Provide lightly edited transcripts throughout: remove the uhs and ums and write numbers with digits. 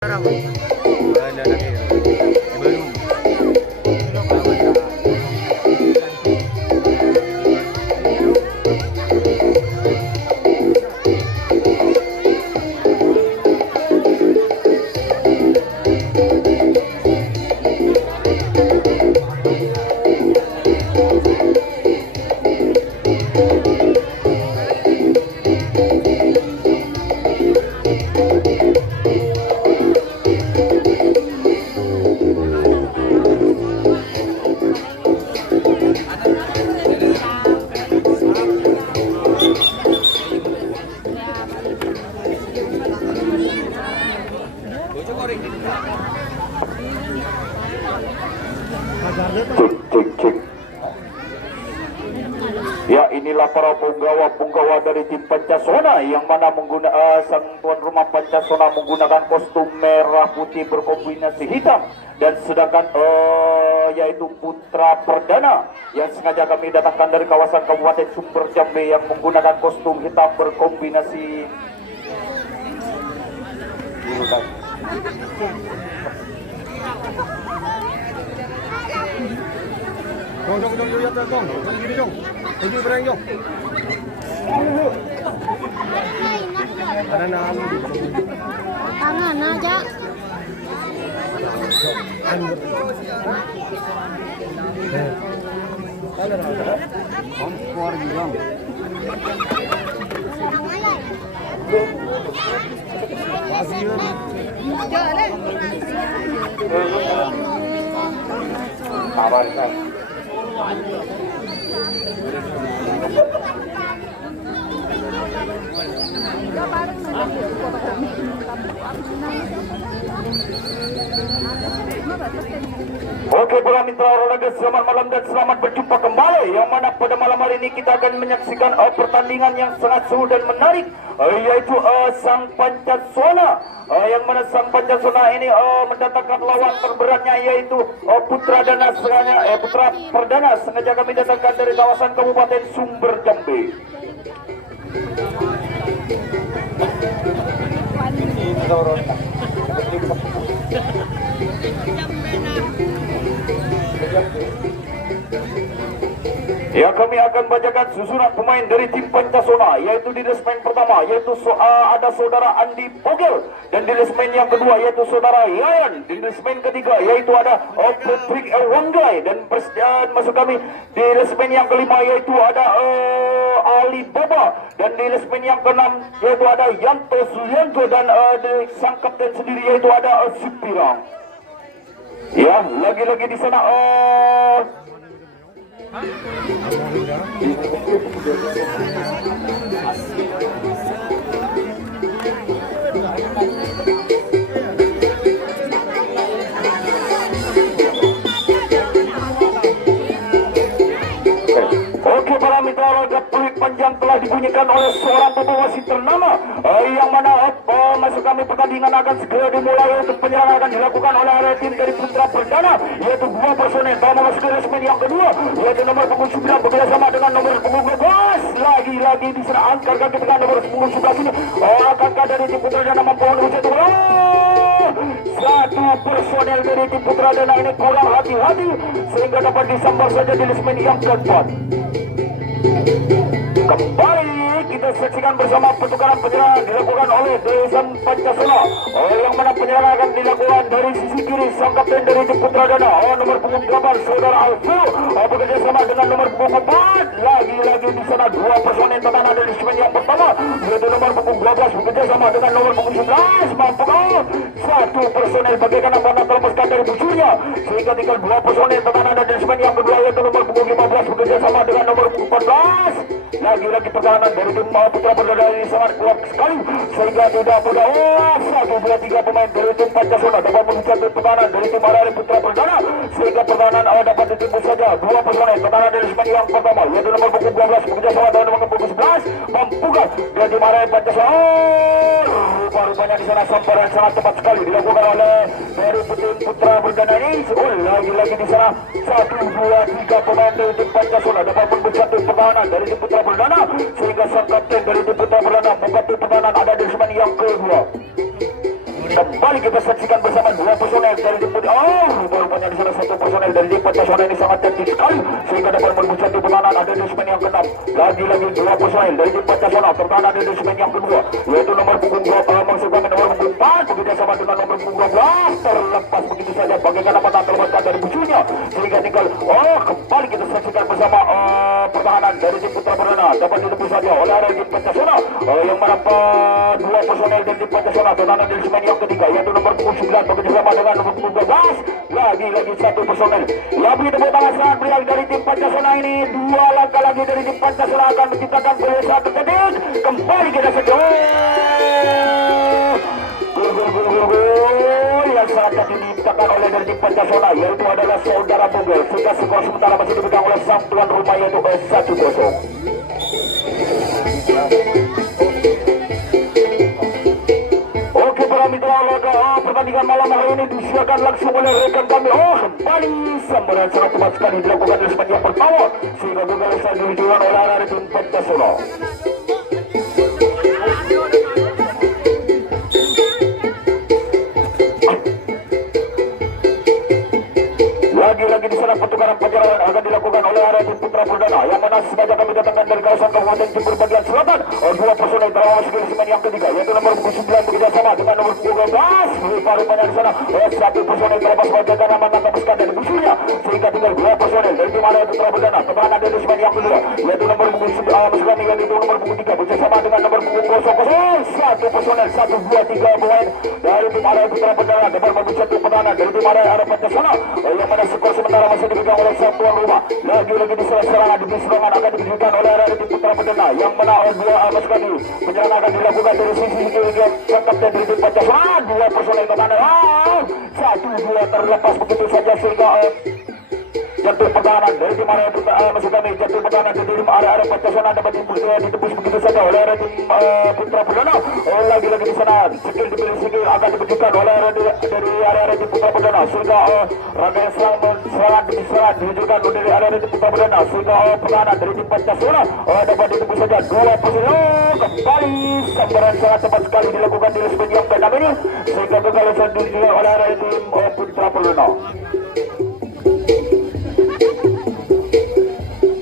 Ada lagi baru. Cek, cek, cek. Ya, inilah para punggawa dari tim Pancasona yang mana menggunakan sang tuan rumah Pancasona menggunakan kostum merah putih berkombinasi hitam, dan sedangkan yaitu Putra Perdana yang sengaja kami datangkan dari kawasan Kabupaten Sumber Jambe yang menggunakan kostum hitam berkombinasi biru dan Dong, lihat dong. Gini dong. Ini bereng dong. Ada nama. Tangan aja. Kompor juga. kabar kan. Oke, para mitra olahraga, selamat malam dan selamat berjumpa kembali. Yang mana pada malam hari ini kita akan menyaksikan pertandingan yang sangat seru dan menarik, yaitu Sang Pancasona. Yang mana Sang Pancasona ini mendatangkan lawan terberatnya, yaitu Putra Perdana sengaja kami datangkan dari kawasan Kabupaten Sumber Jambe. Ya, kami akan bacakan susunan pemain dari tim Pancasona, yaitu di resmen pertama yaitu ada saudara Andi Pogel, dan di resmen yang kedua yaitu saudara Yayan, di resmen ketiga yaitu ada Patrick Wanggai, dan masuk kami di resmen yang kelima yaitu ada Ali Baba, dan di resmen yang keenam yaitu ada Yanto Suyanto, dan di sang kapten sendiri yaitu ada Supirang. Ya, lagi-lagi di sana Oke, para mitra olahraga, peluit panjang telah dibunyikan oleh seorang pembawa wasit ternama, yang mana masuk kami pertandingan akan segera dimulai. Untuk penyerangan akan dilakukan oleh area tim dari Putra Perdana, yaitu 2 personel telah memasuki resmen yang kedua, yaitu nomor punggung 9 bekerjasama dengan nomor punggung 12. Lagi-lagi diserang angkat kaki dengan nomor punggung 11 ini. Akankah dari tim Putra Perdana mampu menembus satu personel dari tim Putra Perdana ini kurang hati-hati sehingga dapat disambar saja di resmen yang keempat. Kembali kita saksikan bersama pertukaran penyerangan dilakukan oleh Desan Pancasona, yang mana penyerangan akan dilakukan dari sisi kiri sang kapten dari tim Putra Dana, nomor punggung 8 saudara Alfio, bekerja sama dengan nomor punggung 4. Lagi-lagi di sana 2 personel tekanan dari semen yang pertama, yaitu nomor punggung 12 bekerja sama dengan nomor punggung 11. Mampu satu personel bagaikan mana terlepaskan dari busurnya, sehingga tinggal 2 personel tekanan dari semen yang kedua, yaitu nomor punggung 15 bekerja sama dengan nomor punggung 14. Lagi-lagi pertahanan dari tim Putra Perdana ini sangat kuat sekali, sehingga tidak mudah. 1, 2, 3 pemain dari tim Pancasona dapat mengejar pertahanan dari tim Arari Putra Perdana, sehingga pertahanan dapat ditimbul saja 2 personel pertahanan dari semen yang pertama, yaitu nomor punggung 12 bekerja sama dengan nomor punggung 11. Membuka dari tim Arari Pancasona. Rupa-rupanya di sana sambaran sangat cepat sekali dilakukan oleh dari tim Putra Perdana ini. Lagi-lagi di sana 1, 2, 3 pemain dari tim Pancasona dapat mengejar pertahanan dari tim Putra Perdana, sehingga sang kapten dari tim Putra Perdana membantu pertahanan ada di semen yang kedua. Kembali kita saksikan bersama dua personel dari tim putih. Rupanya di sana satu personel dari tim Pancasila ini sangat cantik sekali sehingga dapat merebut satu pertahanan. Ada di semen yang ke-6. Lagi-lagi dua personel dari tim Pancasila tertahan ada di semen yang kedua, yaitu nomor punggung 2 maksud kami nomor punggung 4 bekerja sama dengan nomor punggung 12 terlepas begitu saja bagaikan apa tak terlepaskan dari musuhnya sehingga tinggal kembali kita saksikan bersama pertahanan dari tim Putra Perdana dapat ditembus saja oleh arah tim Pancasila yang mana dua personel dari tim Pancasila tertahan dari semen yang ketiga yaitu nomor punggung 9 bekerja sama dengan nomor punggung 12. Lagi-lagi satu personel yang begitu tangan sangat meriah dari tim Pancasila ini. Dua langkah lagi dari tim Pancasila akan menciptakan gol saat terjadi. Kembali kita sedang gol yang sangat cantik diciptakan oleh dari tim Pancasila yaitu adalah saudara Bogel sehingga skor sementara masih dipegang oleh sang tuan rumah yaitu 1-0. Oke para mitra olahraga pertandingan malam hari ini disiarkan langsung oleh rekan kami. Kembali sambutan sangat cepat sekali dilakukan oleh semen yang pertama sehingga gagal saat dijual oleh arah tim Pancasila. Lagi-lagi di sana pertukaran penjarahan akan dilakukan oleh arah tim Putra Perdana yang mana sengaja kami datangkan dari kawasan Kabupaten Jember bagian selatan. Dua personel telah memasuki semen yang ketiga yaitu nomor punggung 9 bekerja sama dengan nomor punggung 12. Rupanya di sana satu personel terlepas bagaikan aman menembuskan dari musuhnya sehingga tinggal dua personel dari tim arah Putra Perdana tertahan ada di semen yang kedua yaitu nomor punggung 9 maksudkan yaitu nomor punggung 3 bekerja sama dengan nomor punggung 00. Satu personel 1, 2, 3 pemain dari tim arah Putra Perdana dapat membuat satu pertahanan dari tim arah Pancasila yang mana skor sementara masih dipegang oleh sang tuan rumah. Lagi-lagi di serangan demi serangan akan diberikan oleh arah tim Putra Perdana yang mana dua pasukan penyerangan akan dilakukan dari sisi kiri sang kapten dari tim Pancasila. Dua personel pertahanan 1-2 terlepas begitu saja sehingga jatuh pertahanan dari tim area maksud kami jatuh pertahanan dari tim area Pancasila dapat ditembus begitu saja oleh area tim Putra Perdana. Lagi-lagi di sana skill dipilih skill akan diberikan oleh dari area tim Putra Perdana sehingga rangkaian serangan demi serangan ditunjukkan dari area tim Putra Perdana sehingga pertahanan dari tim Pancasila dapat ditembus saja dua posisi. Kembali sambaran sangat cepat sekali dilakukan di semen yang ke-6 ini sehingga gagal ditunjukkan oleh area tim Putra Perdana.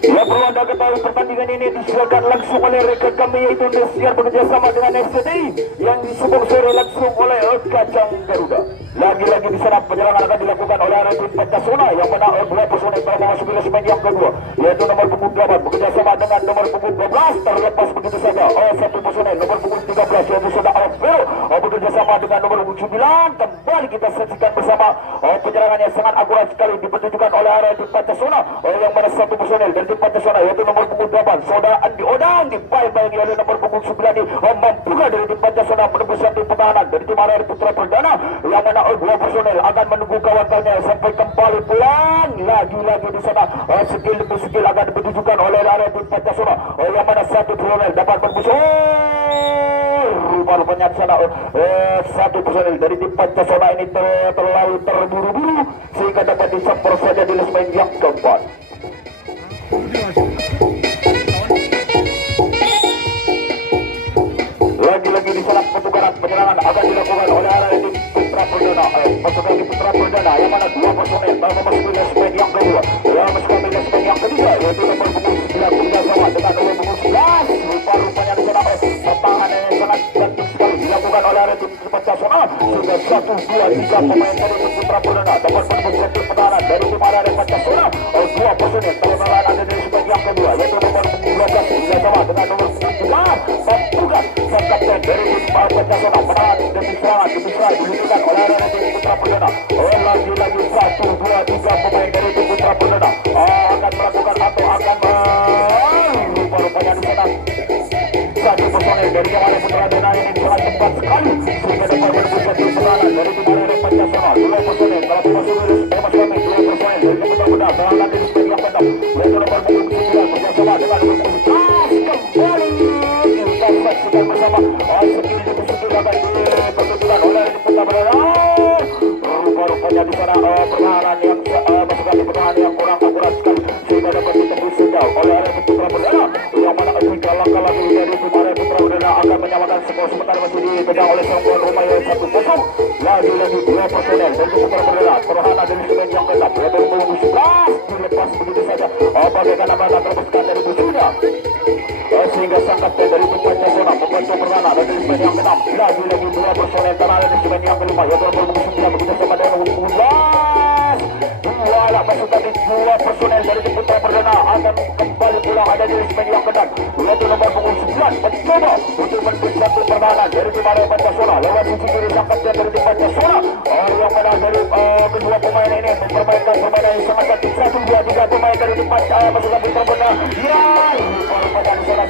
Ya perlu anda ketahui pertandingan ini disiarkan langsung oleh rekan kami yaitu Indosiar bekerjasama dengan FCD yang disponsori langsung oleh Kacang Garuda. Lagi-lagi di sana penyerangan akan dilakukan oleh arah tim Pancasila yang mana dua personel telah memasuki semen yang kedua yaitu nomor punggung 8 bekerjasama dengan nomor punggung 12 terlepas begitu saja satu personel nomor punggung 13 yaitu saudara Alvero bekerjasama dengan nomor punggung 9. Kembali kita saksikan bersama penyerangan yang sangat akurat sekali dipertunjukkan oleh arah tim Pancasila yang mana satu personel dari tim Pancasila yaitu nomor punggung 8 saudara Andi Odang dibayang-bayangi oleh nomor punggung 9 ini mampu dari tim Pancasila menembus satu pertahanan dari tim arah Putra Perdana yang mana dua personel akan menunggu kawan-kawannya sampai kembali pulang. Lagi-lagi di sana skill demi skill akan ditunjukkan oleh area tim Pancasila yang mana satu personel dapat menembus rupanya di sana satu personel dari tim Pancasila ini terlalu terburu-buru sehingga dapat disampur saja di semen yang keempat. Lagi-lagi di sana pertukaran penyerangan akan dilakukan oleh arah tim Putra Perdana. Pasukan di Putra Perdana yang mana dua personel telah memasuki semen yang kedua yang memasuki semen yang ketiga yaitu nomor punggung 9 bekerjasama dengan nomor punggung 11. Rupanya di sana pertahanan yang sangat cantik sekali dilakukan oleh arah tim Pancasila sehingga 1, 2, 3 pemain dari tim Putra Perdana dapat menembus satu pertahanan dari tim arah Pancasila. Dua personel telah ada dari semen yang kedua yaitu nomor punggung 12 bekerjasama dengan nomor punggung 3 membuka sang kapten dari tim Pancasila menahan demi serangan dilakukan oleh arah tim Putra Perdana. Lagi-lagi 1, 2, 3 pemain dari tim Putra Perdana akan melakukan atau akan rupanya di sana satu personel dari tim arah Putra Perdana ini sangat cepat sekali sehingga dapat menembus satu pertahanan dari tim arah Pancasila. Dua personel telah memasuki kami dua personel dari tim Putra Perdana berangkat di semen yang ke-6 yaitu nomor punggung 9 bekerjasama dengan nomor punggung 11. Kembali kita saksikan bersama skill demi skill akan dipertunjukkan oleh tim Putra Perdana. Rupanya di sana pertahanan yang masukkan di pertahanan yang kurang akurat sekali sehingga dapat ditembus saja oleh tim Putra Perdana yang mana tiga langkah lagi dari tim Putra Perdana akan menyamakan skor sementara masih dipegang oleh sang tuan rumah yang 1-0. Lagi-lagi dua personel dari Putra Perdana terhadap dari semen yang ketat yaitu nomor 11 dilepas begitu saja bagaimana mereka terpuskan dari musuhnya sehingga sang kapten dari tim Pancasona membantu Perdana dari semen yang ke-6. Lagi-lagi dua personel terhadap dari semen yang ke-5 yaitu nomor 9 begitu sama dengan nomor 11. Dua masuk tadi dua personel dari tim Putra Perdana akan kembali pulang ada di semen yang ke-6 yaitu nomor 9 mencoba untuk menembus satu pertahanan dari tim Arema Pancasona lewat sisi kiri sang kapten dari tim Pancasona yang mana dari kedua pemain ini mempermainkan permainan yang sangat cantik. 1, 2, 3 pemain dari tim Pancasona masuk ke Putra Perdana permainan sana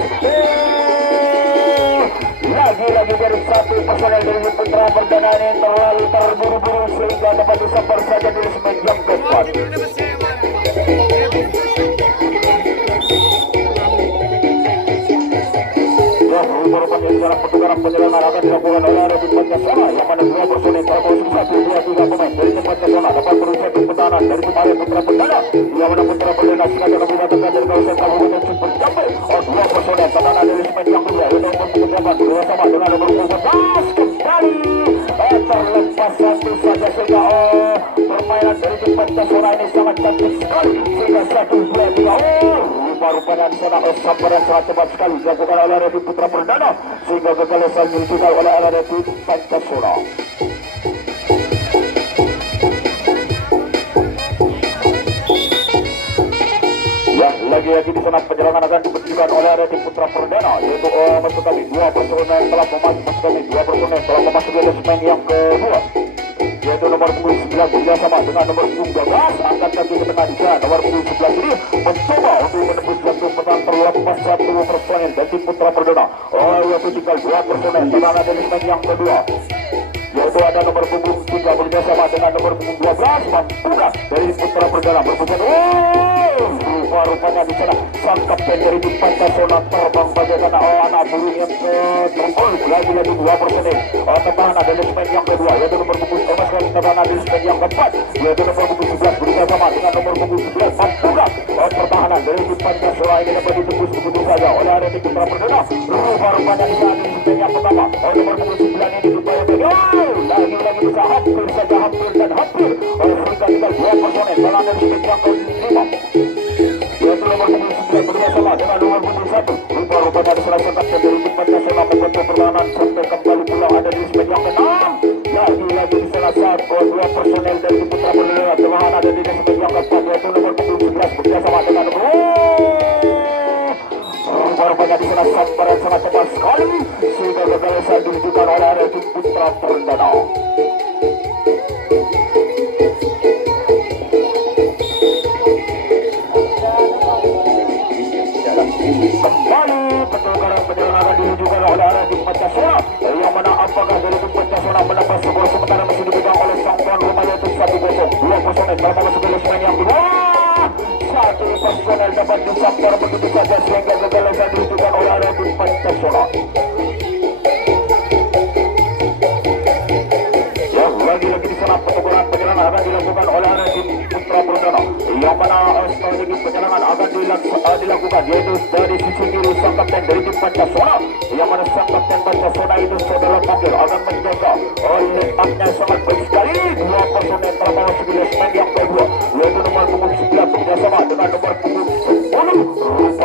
lagi-lagi dari satu personel dari Putra Perdana ini terlalu terburu-buru sehingga dapat disambar saja di semen yang keempat. Rupanya secara pertukaran penyerangan akan dilakukan oleh tim Pancasona yang mana dua personel Prabowo 1, 2, 3 pemain dari tim Pancasona dapat berusaha tim pertahanan dari tim Arema Putra Perdana yang mana Putra Perdana sengaja menggunakan dari kawasan Kabupaten Super Jambe. Dua personel pertahanan dari semen yang kedua yaitu nomor 8 bersama dengan nomor 14 kembali terlepas satu saja sehingga permainan dari tim Pancasona ini sangat cantik sekali sehingga 1, 2, 3 rupanya di sana sambaran sangat cepat sekali dilakukan oleh tim Putra Perdana sehingga kegagalan dilakukan oleh tim Pancasona. Ya, lagi-lagi di sana penyerangan akan diperlukan oleh tim Putra Perdana yaitu maksud kami dua personel telah memasuki semen yang kedua yaitu nomor 9 bekerjasama dengan nomor 12 angkat kaki ke tengah di sana. Nomor 11 ini mencoba untuk menembus jantung pertahanan terlepas satu personel dari tim Putra Perdana yaitu tinggal dua personel terhadap dari semen yang kedua yaitu ada nomor 3 bekerjasama dengan nomor 12 Mampura dari Putra Perdana berputar rupanya di sana sang kapten dari tim Pancasona terbang bagaikan anak burung yang terbang lagi-lagi dua personel pertahanan dari semen yang kedua yaitu nomor 11 pertahanan dari semen yang keempat yaitu nomor 11 bekerjasama dengan nomor 11 Mampura pertahanan dari tim Pancasona ini dapat ditembus begitu saja oleh tim Putra Perdana rupanya di sana di semen yang pertama nomor 9 ini dibayar lagi-lagi bisa hampir saja sehingga tinggal dua personel pertahanan dari semen yang kelima yaitu nomor 9 bekerjasama dengan nomor 21 rupanya di salah satu dari tim Pancasona membantu pertahanan sampai kembali pulang ada di semen yang ke-6 lagi-lagi di salah satu dua personel dari tim Putra Perdana terlahan ada di semen yang ke-4 yaitu nomor 11 bekerjasama dengan nomor rupanya di sana sambaran sangat cepat sekali sehingga kegagalan ditunjukkan oleh tim Putra Perdana. Kembali pertukaran penyerangan akan ditunjukkan oleh tim Pancasona yang mana apakah dari tim Pancasona mendapat skor sementara masih dipegang oleh sang tuan rumah yaitu 1-0 dua personel dapat masuk ke semen yang kedua satu personel dapat disambar begitu saja sehingga kegagalan ditunjukkan oleh tim Pancasona. Ya, lagi-lagi di sana pertukaran penyerangan akan dilakukan oleh tim Putra Perdana yang mana strategi penyerangan akan dilakukan yaitu dari sisi kiri sang kapten dari tim Pancasona yang mana sang kapten Pancasona itu saudara panggil akan menjaga letaknya sangat baik sekali dua personel telah masuk ke semen yang kedua yaitu nomor 9 bekerjasama dengan nomor 10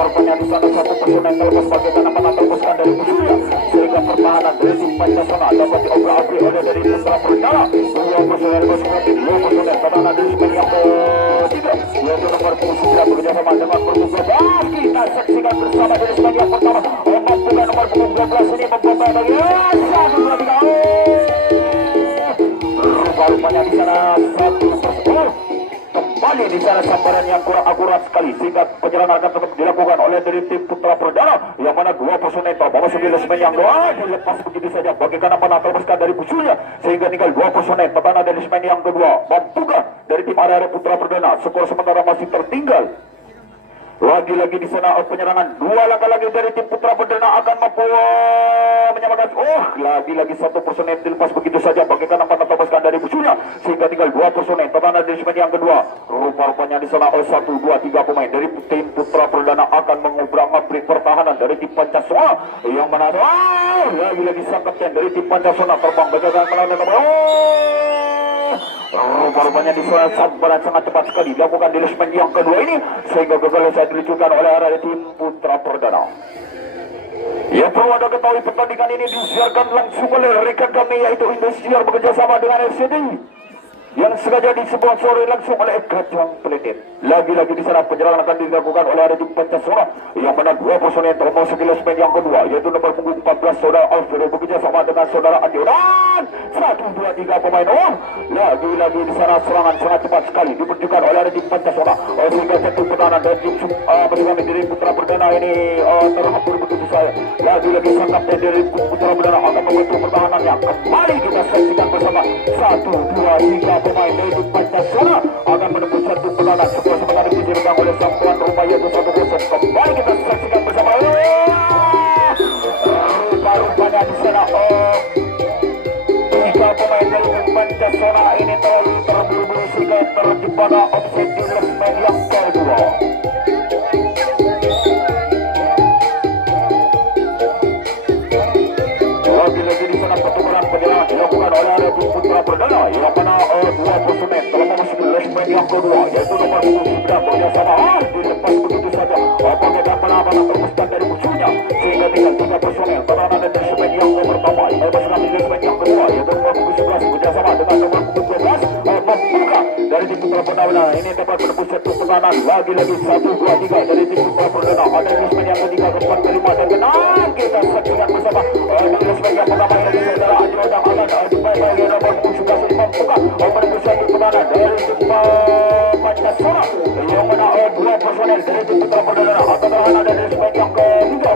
rupanya di sana satu personel terlepas bagaimana menatapuskan dari musuhnya sehingga pertahanan dari tim Pancasona dapat diobrak-abrik oleh dari Putra Perdana dua personel pertahanan dari semen yang ketiga yaitu nomor 9 bekerjasama dengan nomor 12 kita saksikan bersama dari semen yang pertama bukan nomor 12 ini membawa bagi 1, 2, 3 rupanya di sana satu personel kembali di sana sambaran yang kurang akurat sekali sehingga penyerangan akan tetap dilakukan oleh dari tim Putra Perdana yang mana dua personel masuk di semen yang kedua dilepas begitu saja bagaimana menatapuskan dari musuhnya sehingga tinggal dua personel pertahanan dari semen yang kedua Mampura dari tim Arema Putra Perdana skor sementara masih tertinggal Lagi-lagi di sana penyerangan dua langkah lagi dari tim Putra Perdana akan mampu menyamakan. Lagi-lagi satu personel dilepas begitu saja bagaikan apa tertebaskan dari musuhnya sehingga tinggal dua personel pertahanan dari segmen yang kedua. Rupa-rupanya di sana 1, 2, 3 pemain dari tim Putra Perdana akan mengobrak-abrik pertahanan dari tim Pancasona yang mana lagi-lagi sang kapten dari tim Pancasona terbang bagaikan melawan rupa-rupanya di sana sabaran sangat cepat sekali dilakukan di segmen yang kedua ini sehingga gagal saat diluncurkan oleh arah tim Putra Perdana. Yang perlu Anda ketahui, pertandingan ini disiarkan langsung oleh rekan kami yaitu Indosiar bekerjasama dengan RCTI yang sengaja disponsori langsung oleh Kacang Planet. Lagi-lagi di sana penyerangan akan dilakukan oleh tim Pancasona yang mana dua personel termasuk sekilas segmen yang kedua yaitu nomor punggung 14 saudara Alfredo bekerjasama dengan saudara Andionan. 1, 2, 3 pemain. Lagi-lagi di sana serangan sangat cepat sekali diperuntukkan oleh tim Pancasona sehingga satu pertahanan dari tim bersama dari Putra Perdana ini terhapur begitu saja. Lagi-lagi sang kapten dari Putra Perdana akan membantu pertahanannya. Kembali kita saksikan bersama 1, 2, 3 pemain dari tim Pancasona akan menembus satu pertahanan sementara dipegang oleh sang tuan rumah yaitu 1-0. Kembali kita saksikan bersama. Rupa-rupanya di sana tiga pemain dari tim Pancasona ini terlalu terburu-buru sehingga terjebak offside di segmen yang kedua. Lagi-lagi di sana pertukaran penyerangan dilakukan oleh tim Putra Perdana yang mana dua personel telah memasuki segmen yang kedua yaitu nomor 9 bekerjasama dilepas begitu saja apakah penambahan termuskan dari musuhnya sehingga tinggal 3 personel pertahanan dari segmen yang pertama yang masuk di segmen yang kedua yaitu nomor 11 bekerjasama dengan nomor 12 membuka dari tim Putra Perdana ini dapat menembus satu pertahanan. Lagi-lagi 1, 2, 3 dari tim Putra Perdana ada di segmen yang ketiga, keempat, kelima dan keenam. Kita saksikan bersama di segmen yang pertama ini saudara Anjir dan akan dibayar nomor 11 membuka menembus satu pertahanan dari tim Pancasona yang mana dua personel dari tim Putra Perdana atau pertahanan dari segmen yang ketiga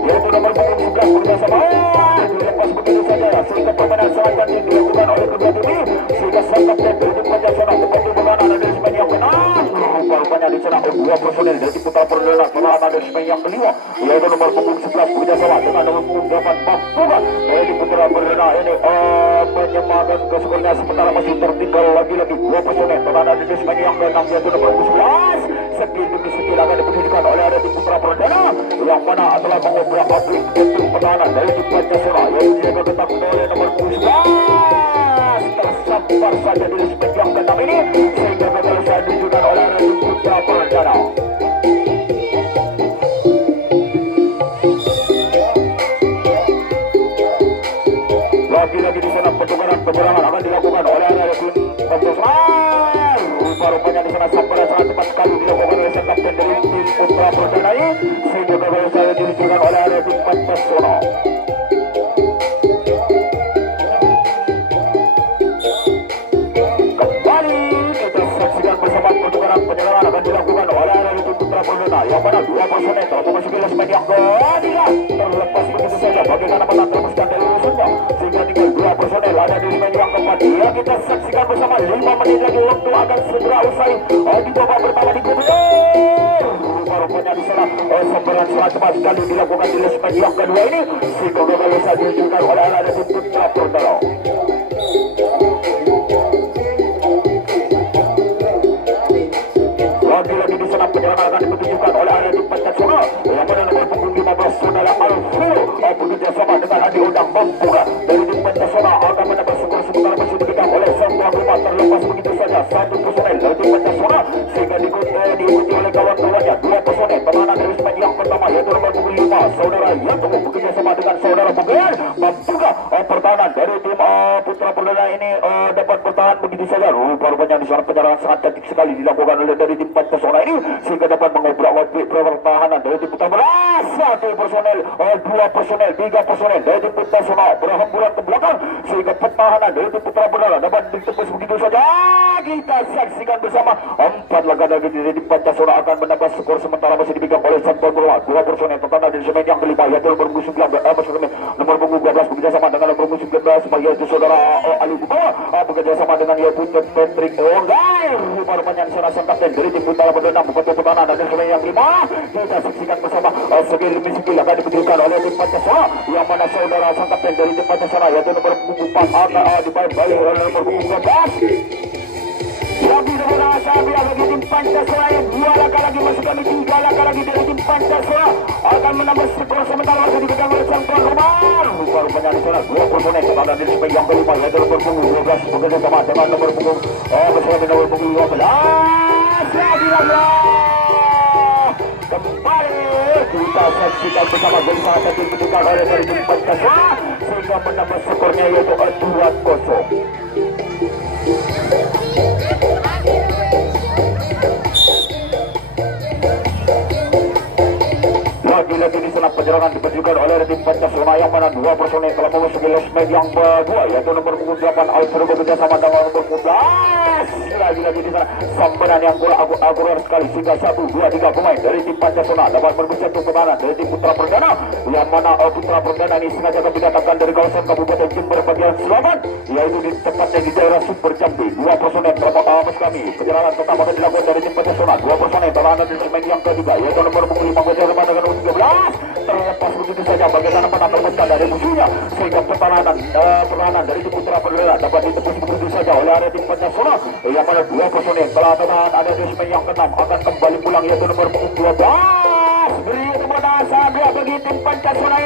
yaitu nomor 11 bekerjasama dilepas begitu saja sehingga permainan sangat cantik dilakukan oleh kedua tim ini sehingga sang kapten dari tim Pancasona membantu pertahanan dari segmen yang keenam. Rupa-rupanya di sana dua personel dari tim Putra Perdana pertahanan dari segmen yang kelima yaitu nomor 11 bekerjasama dengan nomor 8 membuka dari tim Putra Perdana ini menyemakan kesukurnya sementara masih tertinggal lagi-lagi dua personel pertahanan dari segmen yang keenam yaitu nomor 11 skill demi skill akan dipertunjukkan oleh tim Putra Perdana yang mana adalah mengobrak-abrik pintu pertahanan dari tim Pancasona yang dijaga ketat oleh nomor 11 tersampar saja di segmen yang keenam ini sehingga gagal saat ditunjukkan oleh tim Putra Perdana. Lagi-lagi di sana pertukaran penyerangan akan dilakukan oleh tim Pancasona. Rupa-rupanya di sana sampai sangat cepat sekali dilakukan oleh sang kapten dari tim Putra Perdana ini sehingga gagal saat ditunjukkan oleh tim Pancasona. Bersama pertukaran penyerangan akan dilakukan oleh tim Putra Perdana yang mana dua personel telah memasuki segmen yang ketiga terlepas begitu saja bagaimana menang termuskan dari musuhnya sehingga tinggal dua personel ada di segmen yang keempat yang kita saksikan bersama 5 menit lagi waktu akan segera usai di babak pertama di kedua. Rupa-rupanya di sana sembaran sangat cepat sekali dilakukan di segmen yang kedua ini sehingga gagal bisa ditunjukkan oleh tim Putra Perdana. Lagi-lagi di sana penyerangan akan dipertunjukkan oleh tim Pancasona yang mana nomor punggung 15 saudara Alfredo bekerjasama dengan Adi Odang membuka dari tim Pancasona akan mendapat skor sementara masih dipegang oleh sang tuan rumah terlepas begitu saja satu personel dari tim Pancasona sehingga diikuti oleh kawan-kawannya dua personel pertahanan dari segmen yang pertama yaitu nomor punggung 5 saudara Yakobo bekerjasama dengan saudara Bugen membuka pertahanan dari tim Putra Perdana ini dapat bertahan begitu saja. Rupa-rupanya di sana penyerangan sangat cantik sekali dilakukan oleh dari tim Pancasona ini sehingga dapat mengobrak-abrik pertahanan dari tim Putra Perdana. Satu personel, dua personel, tiga personel dari tim Pancasona berhamburan ke belakang sehingga pertahanan dari tim Putra Perdana dapat ditembus begitu saja. Kita saksikan bersama 4 laga dari tim Pancasona akan menambah skor sementara masih dipegang oleh sang tuan rumah dua personel pertahanan dari segmen yang kelima yaitu nomor 19 nomor 12 bekerjasama dengan nomor 19 yaitu saudara Ali Bubawa bekerjasama dengan yaitu Patrick Ongga Rupanya di sana sang kapten dari tim Putra Perdana membantu pertahanan dan yang 5. Kita saksikan bersama segi demi segi akan diberikan oleh tim Pancasila yang mana saudara sang kapten dari tim Pancasila yaitu nomor punggung 4 dibayar oleh nomor punggung 12. Lagi dengan Sabia bagi tim Pancasila yang 2 langkah lagi masuk kami 3 langkah lagi dari tim Pancasila akan menambah skor sementara masih dipegang oleh sang tuan rumah. Rupanya di sana 2 personel kepada dari sebagai yang kelima yaitu nomor punggung 12 bekerja sama dengan nomor punggung bersama dengan nomor punggung 15. Lagi kembali kita saksikan bersama gol saat yang diberikan oleh dari tim Pancasila sehingga menambah skornya yaitu 2-0. Lagi-lagi di sana penyerangan diperjukan oleh tim Pancasila yang mana 2 personel telah memasuki lesmen yang kedua yaitu nomor punggung 8 Alfredo bekerja sama dengan nomor punggung 11. Lagi-lagi di sana samperan yang bola akurat sekali sehingga 1, 2, 3 pemain dari tim Pancasila dapat merebut satu kemenangan dari tim Putra Perdana yang mana Putra Perdana ini sengaja didatangkan dari kawasan Kabupaten Jember bagian selatan yaitu di tepatnya di daerah Sumber Jambi. 2 personel terlepas kami penyerangan tetap akan dilakukan dari tim Pancasila. 2 personel telah ada di lesmen yang ketiga yaitu nomor punggung 5 bekerja sama dengan nomor 13. Terlepas begitu saja bagaimana penata terpecah dari musuhnya sehingga pertahanan dari tim Putra Perdana dapat ditepus begitu saja oleh area tim Pancasila yang mana 2 personel telah tertahan ada di lesmen yang ke-6 akan kembali pulang yaitu nomor punggung 12. Beri kemenangan Sabia bagi tim Pancasila.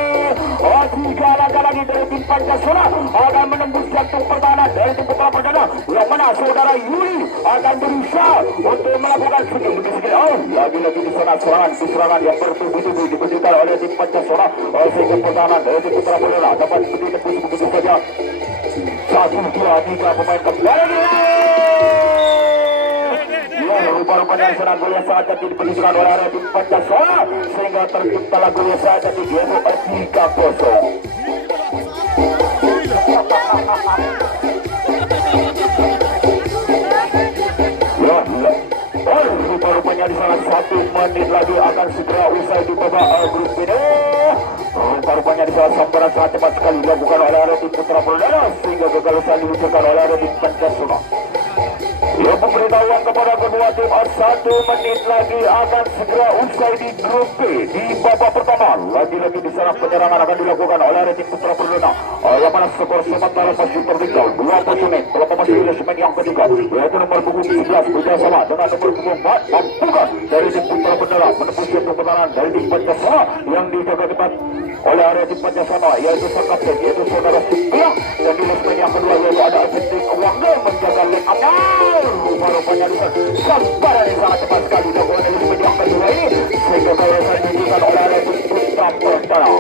3 langkah lagi dari tim Pancasila akan menembus jantung pertahanan dari tim Putra Perdana yang mana saudara Yuli akan berusaha untuk melakukan segini. Lagi-lagi di sana serangan yang bertubi-tubi diberikan oleh tim Pancasila sehingga pertahanan dari tim Putra Perdana dapat ditembus begitu saja. 1, 2, 3 pemain kembali. Rupa-rupanya serang gol yang sangat jadi dipenisikan oleh area tim Pancasila sehingga terciptalah gol yang sangat jadi yaitu 3-0. Rupa-rupanya di sana 1 menit lagi akan segera usai di babak grup ini. Rupa-rupanya di sana sambaran sangat cepat sekali dilakukan oleh area tim Putra Perdana sehingga gagal usai diluncurkan oleh area tim Pancasila. Yang pemberitahuan kepada kedua tim 1 menit lagi akan segera usai di grup B di babak pertama. Lagi-lagi di sana penyerangan akan dilakukan oleh area tim Putra Perdana yang mana skor sementara masih tertinggal 2 personel telah memasuki lesmen yang ketiga yaitu nomor punggung 11 bekerjasama dengan nomor punggung 4 mampukan dari tim Putra Perdana menembus jantung pertahanan dari tim Pancasila yang dijaga ketat oleh area tim Pancasila yaitu sang kapten yaitu saudara Sipiang dan di lesmen yang kedua yaitu ada Agentik Wangga menjaga leg amal. Rupa-rupanya di sana sambaran yang sangat cepat sekali dilakukan oleh lesmen yang kedua ini sehingga kawasan ditunjukkan oleh area tim Putra Perdana.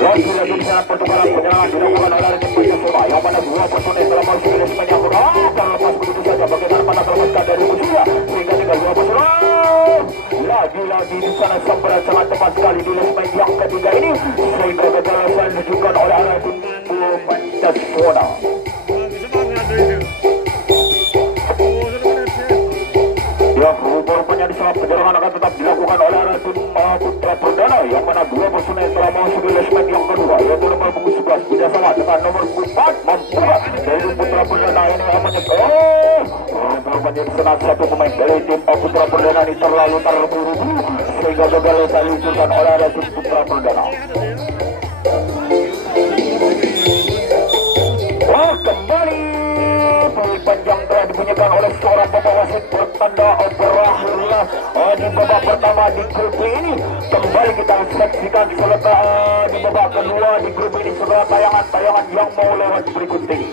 Lagi-lagi di sana pertukaran penyerangan dilakukan oleh tim Pancasila yang mana 2 personel telah masuk ke lesmen yang kedua. Terlepas begitu saja bagaimana panah terpecah dari musuhnya sehingga tinggal 2 personel. Lagi-lagi di sana sambaran sangat tepat sekali di lesmen yang ketiga ini sehingga kegagalan ditunjukkan oleh area tim Pancasila. Ya, rupa-rupanya di sana penyerangan akan tetap dilakukan oleh area tim Putra Perdana yang mana 2 personel telah masuk ke lesmen yang kedua yaitu nomor punggung 11 bekerjasama dengan nomor punggung 4 mampukan dari Putra Perdana ini namanya rupa-rupanya di sana 1 pemain dari tim Putra Perdana ini terlalu terburu-buru sehingga gagal diluncurkan oleh area tim Putra Perdana. Kembali panjang telah dibunyikan oleh seorang bapak wasit bertanda berakhirlah di babak pertama di grup ini. Kembali kita saksikan selesai di babak kedua di grup ini setelah tayangan yang mau lewat berikut ini.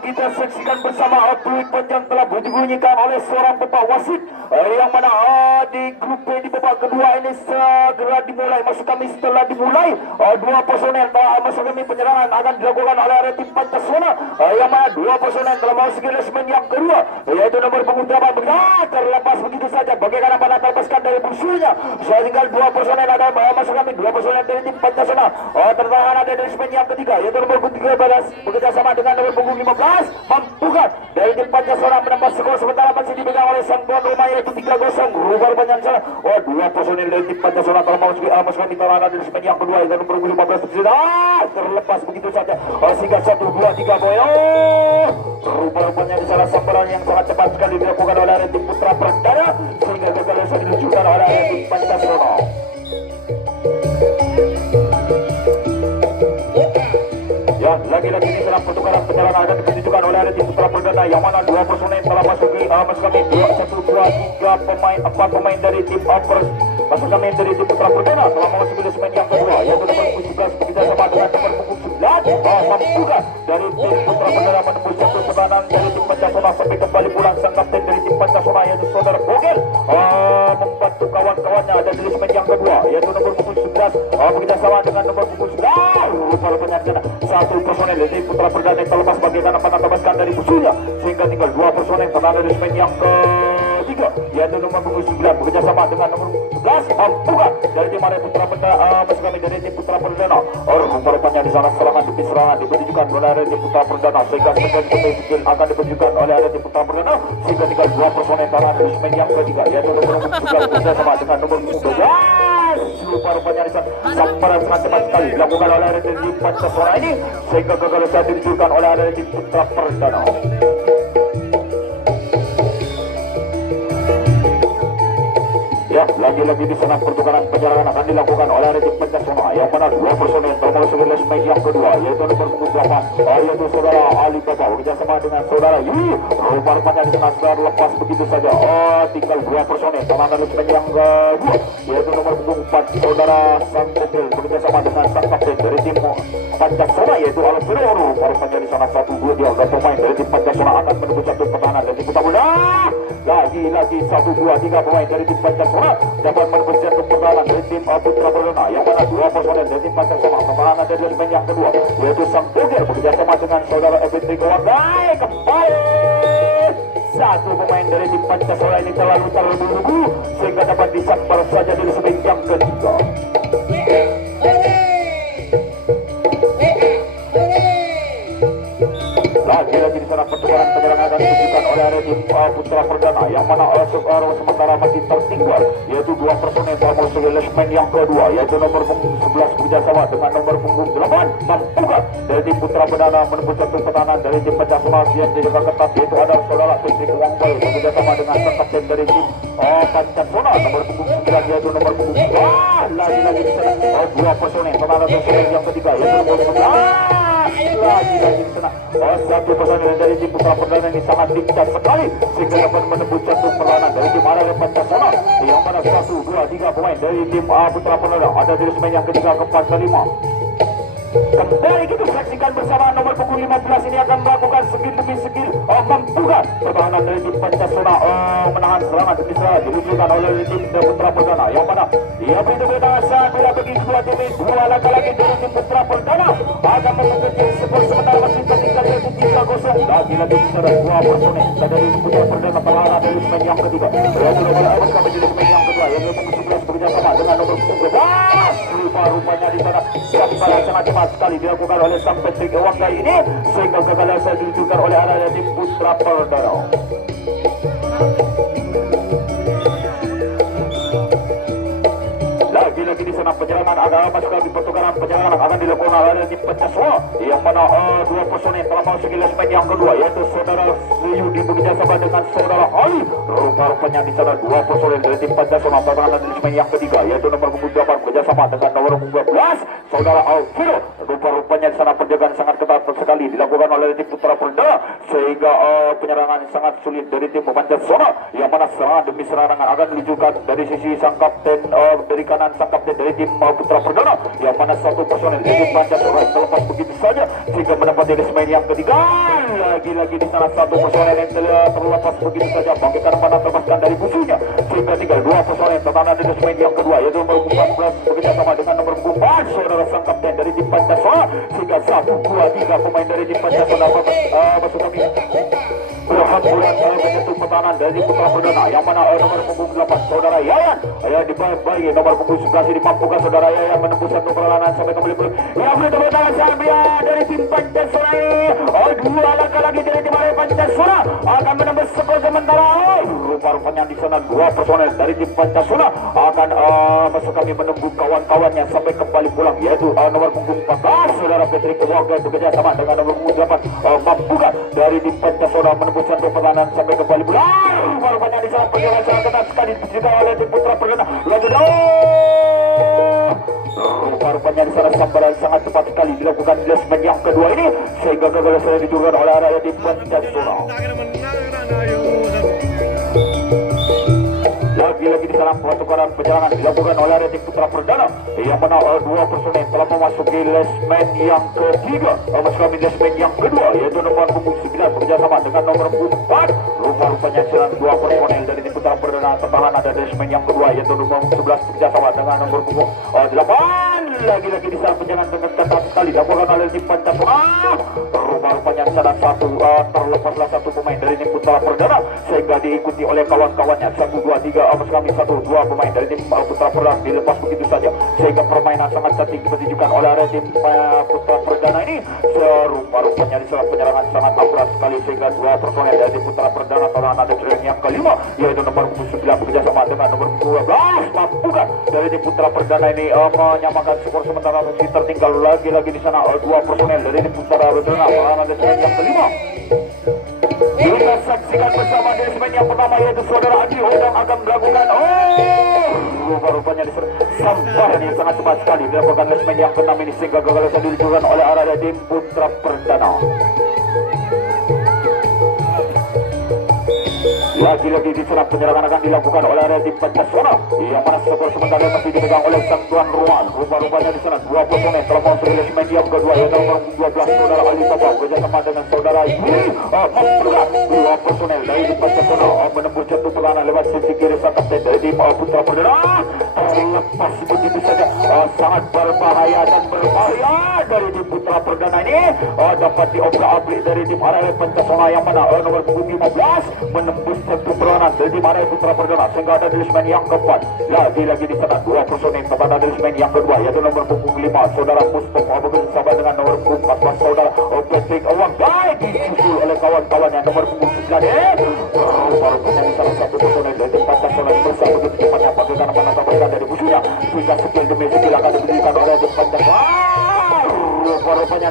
kita saksikan bersama tweet panjang telah dibunyikan oleh seorang bapak wasit yang mana di grup B di babak kedua ini segera dimulai. Maksud kami setelah dimulai dua personel maksud kami penyerangan akan dilakukan oleh area tim Pancasona yang mana dua personel telah memasuki resmen yang kedua, yaitu nomor punggung 8 terlepas begitu saja bagaikan apa lepaskan dari musuhnya. Saya tinggal dua personel ada maksud kami dua personel dari tim Pancasona tertahan ada di resmen yang ketiga, yaitu nomor punggung 13 bekerjasama dengan nomor punggung 15 mampukan dari tim Pancasona menambah skor sementara masih dipegang oleh sang tuan rumah yaitu 3-0. Rubah banyak sana. Dua personil dari tim Pancasona telah memasuki kami tertahan ada di resmen yang kedua, yaitu nomor punggung 15 terlepas begitu saja sehingga 1-2-3 poin. Rupanya di sana sambaran yang sangat cepat sekali dilakukan oleh area tim Putra Perdana sehingga gagal diluncurkan oleh area tim Pancasona. Ya, lagi-lagi ini serang pertukaran penyerangan akan ditunjukkan oleh area tim Putra Perdana yang mana dua personel telah masuki maksud kami 1-2-3 pemain 4 pemain dari tim Uppers maksud kami dari tim Putra Perdana telah memasuki resmen yang kedua, yaitu nomor 17 bekerja sama dengan nomor 9 mampukan dari tim Putra Perdana menembus satu pertahanan dari tim Pancasona sampai kembali pulang sang kapten dari tim Pancasona yaitu saudara Bogel membantu kawan-kawannya dan di resmen yang kedua, yaitu nomor 11 bekerja sama dengan nomor 9. Rupanya di sana satu personel dari tim Putra Perdana yang terlepas bagaikan apa lepaskan dari musuhnya sehingga tinggal dua personel tertahan dari resmen yang ketiga, yaitu nomor 9 bekerja sama dengan nomor 11 mampukan dari tim area Putra Perdana maksud kami dari tim Putra Perdana. Rupanya di sana serangan demi serangan ditunjukkan oleh area tim Putra Perdana sehingga sebagian pemain akan ditunjukkan oleh area tim Putra Perdana sehingga tinggal dua personel tertahan dari resmen yang ketiga, yaitu nomor 11 bekerja sama dengan nomor 12. Rupanya di sana sambaran sangat cepat sekali dilakukan oleh area tim Pancasona ini sehingga gagal ditunjukkan oleh area tim Putra Perdana. Ya, lagi-lagi di sana pertukaran penyerangan akan dilakukan oleh area tim Pancasona yang mana dua personel termasuk resmen yang kedua, yaitu nomor 8 yaitu saudara Ali Baba bekerjasama dengan saudara Yui. Rupanya di sana sudah lepas begitu saja. Tinggal dua personel termasuk resmen yang kedua, yaitu nomor 4 saudara Sang Kopil bekerjasama dengan sang kapten dari tim Pancasona yaitu Alvaro. Rupanya di sana 1-2 dia pemain dari tim Pancasona akan menembus satu pertahanan dari tim Putra Perdana. Lagi-lagi 1-2-3 pemain dari tim Pancasona dapat menembus satu pertahanan dari tim Putra Perdana yang mana dua personel dari tim Pancasona pertahanan dari resmen yang kedua, yaitu Sang Bogel bekerjasama dengan saudara Eventri Kawan. Kembali satu pemain dari tim Pancasila ini terlalu terburu-buru sehingga dapat disambar saja dari segmen yang ketiga. Lagi-lagi di sana pertukaran penyerangan akan ditunjukkan oleh area tim Putra Perdana yang mana sementara masih tertinggal yaitu dua personel dalam segmen yang kedua yaitu nomor punggung 11 bekerjasama dengan nomor punggung 8 Mampukan dari tim Putra Perdana menembus satu pertahanan dari tim Pancasila yang dijaga ketat yaitu ada saudara Patrick Wangbal bekerjasama dengan sang kapten dari tim Pancasila nomor punggung 9 yaitu nomor punggung lagi-lagi di sana dua personel pertahanan dari segmen yang ketiga yaitu nomor punggung lagi-lagi di sana satu personil dari tim Putra Perdana ini sangat lincah sekali sehingga dapat menembus satu perlawanan dari tim Arema Pancasila yang mana 1, 2, 3 pemain dari tim Putra Perdana ada di segmen yang ketiga, keempat, kelima. Kembali kita saksikan bersama nomor punggung 15 ini akan melakukan skill demi skill Mampukan pertahanan dari tim Pancasila menahan serangan demi serangan diluncurkan oleh tim Putra Perdana yang mana ia beri tangan saat bila bagi kedua tim ini dua lagi dari tim Putra Perdana akan memperkecil skor sementara masih tertinggal yaitu 3-0 lagi-lagi di sana dua personel dari tim Putra Perdana perlawanan dari segmen yang ketiga yaitu nomor menjadi segmen yang kedua yang nomor 11 bekerjasama dengan nomor 12 rupa-rupanya di sana gambaran sangat cepat sekali dilakukan oleh sang Patrick Wangbal ini sehingga kegagalan ditunjukkan oleh area tim Putra Perdana. Lagi-lagi di sana penyerangan agak masuk lagi pertukaran penyerangan akan dilakukan oleh tim Pancasila yang mana dua personel telah masuk ke segmen yang kedua yaitu saudara Yudi bekerjasama dengan saudara Ali. Rupa-rupanya di sana dua personel dari tim Pancasila pertahanan di segmen yang ketiga yaitu nomor punggung 8 bekerjasama dengan nomor punggung 12 saudara Alviro. Rupa-rupanya di sana penjagaan sangat ketat sekali dilakukan oleh tim Putra Perdana sehingga penyerangan sangat sulit dari tim Pancasila yang mana serangan demi serangan akan diluncurkan dari sisi sang kapten dari kanan sang kapten dari tim Putra Perdana yang mana satu personel dari tim Pancasila terlepas begitu saja sehingga mendapati di segmen yang ketiga. Lagi-lagi di sana satu personel yang terlepas begitu saja bangkitkan panah terlepaskan dari musuhnya sehingga tinggal dua personel pertahanan di segmen yang kedua yaitu nomor 14 bekerjasama dengan nomor 4 saudara sang kapten dari tim Pancasila sehingga 1, 2, 3 pemain dari tim Pancasila masuk kami berhamburan menyentuh pertahanan dari Putra Perdana yang mana nomor punggung 8 saudara Yayan yang dibagi nomor punggung 11 ini Mampukan saudara Yayan menembus satu perlawanan sampai kembali yang beri tepuk tangan Sambia dari tim Pancasila dua langkah lagi dari tim Pancasila akan menembus skor sementara rupa-rupanya di sana dua personel dari tim Pancasila akan masuk kami menunggu kawan-kawannya sampai kembali pulang yaitu nomor punggung 14 saudara Patrick Wangbal bekerja sama dengan nomor punggung 8 Mampukan dari tim Pancasila menembus satu perlawanan sampai kembali pulang rupa-rupanya di sana perjalanan sangat ketat sekali dijaga oleh tim Putra Perdana rupa-rupanya di sana sambaran sangat cepat sekali dilakukan di segmen yang kedua ini sehingga kegagalan saya ditunjukkan oleh area tim Pancasila. Lagi-lagi di sana pertukaran penyerangan dilakukan oleh area tim Putra Perdana yang mana dua personel telah memasuki lesmen yang ketiga masuk kami lesmen yang kedua yaitu nomor punggung 9 bekerjasama dengan nomor 4 rupa-rupanya di sana dua personel dari tim Putra Perdana tertahan ada di lesmen yang kedua yaitu nomor 11 bekerjasama dengan nomor punggung 8 lagi-lagi di sana penyerangan dengan ketat sekali dilakukan oleh tim Pancasila rupa-rupanya di sana terlepaslah satu pemain dari tim Putra Perdana sehingga diikuti oleh kawan-kawannya 1, 2, 3 masuk kami 1, 2 pemain dari tim Putra Perdana dilepas begitu saja sehingga permainan sangat cantik ditunjukkan oleh area tim Putra Perdana ini rupa-rupanya di sana penyerangan sangat akurat sekali sehingga dua personel dari tim Putra Perdana telah ada di yang kelima yaitu nomor 9 bekerjasama dengan nomor 12 Mampukan dari tim Putra Perdana ini menyamakan skor sementara masih tertinggal lagi-lagi di sana dua personel dari tim Putra Perdana telah ada di yang kelima. Kita saksikan bersama di segmen yang pertama yaitu saudara Adi Hodang akan melakukan rupa-rupanya di samparan yang sangat cepat sekali dilakukan di segmen yang ke-6 ini sehingga kegagalan dilakukan oleh area tim Putra Perdana. Lagi-lagi di sana penyerangan akan dilakukan oleh area tim Pancasila yang mana skor sementara masih dipegang oleh sang tuan rumah. Rupa-rupanya di sana dua personel telah masuk ke segmen yang kedua yaitu nomor 12 saudara Ali Tabang bekerjasama dengan saudara Yuri Mampukan. Dua personel dari tim Pancasila menembus jatuh perlawanan lewat sisi kiri sang kapten dari tim Putra Perdana terlepas begitu saja sangat berbahaya dan berbahaya dari tim putra perdana ini dapat diobrak-abrik dari tim Arale Pancasona yang mana nomor punggung 15 menembus satu perlawanan dari tim Arale putra perdana sehingga ada dalisman yang keempat. Lagi-lagi di sana dua personil kepada dalisman yang kedua yaitu nomor punggung 5 saudara Mustafa bersama dengan nomor punggung 14 saudara Patrick Wanggai disusul oleh kawan-kawan yang nomor punggung 9 baru menjadi salah satu personil dari tim Pancasona bersama begitu cepatnya bagaimana menangkapkan dari musuhnya sehingga skill demi skill akan diberikan oleh tim Pancasona. Rupanya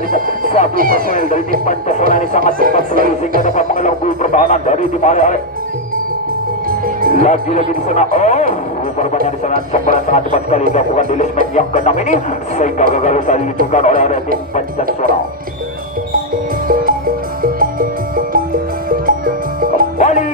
satu personil dari tim Pancasona ini sangat cepat sekali sehingga dapat mengelabui pertahanan dari tim Arale. Lagi-lagi di sana, rupanya di sana sambaran sangat cepat sekali dilakukan di lismen yang ke-6 ini sehingga gagal usai diluncurkan oleh area tim Pancasona. Kembali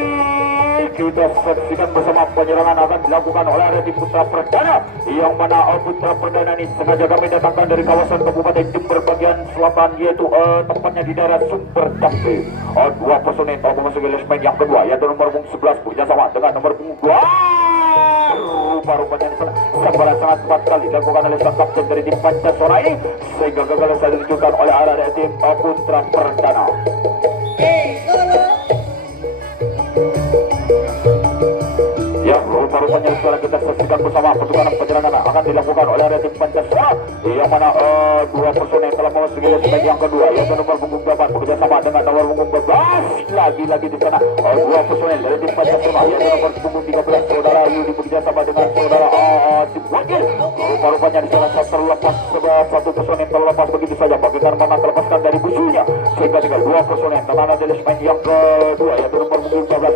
kita saksikan bersama penyerangan akan dilakukan oleh area tim Putra Perdana yang mana Putra Perdana ini sengaja kami datangkan dari kawasan Kabupaten Jember bagian selatan yaitu tempatnya di daerah Sumber Jambi. Dua personil telah memasuki lismen yang kedua yaitu nomor punggung 11 bekerjasama dengan nomor punggung 2. Rupanya di sana sambaran sangat cepat sekali dilakukan oleh sang kapten dari tim Pancasona ini sehingga gagal usai diluncurkan oleh area tim Putra Perdana. Ya, rupanya sekarang kita saksikan bersama pertukaran penyerangan akan dilakukan oleh area tim Pancasona yang mana dua personel telah memasuki lismen yang kedua yaitu nomor punggung 8 bekerjasama dengan nomor punggung 12. Lagi-lagi di sana dua personel dari tim Pancasona yaitu nomor punggung 13 saudara Yudi bekerjasama dengan saudara Asim Wakil. Rupanya di sana terlepas satu personel terlepas begitu saja bagaimana terlepaskan dari musuhnya sehingga tinggal dua personel telah di lismen yang kedua yaitu nomor punggung 12.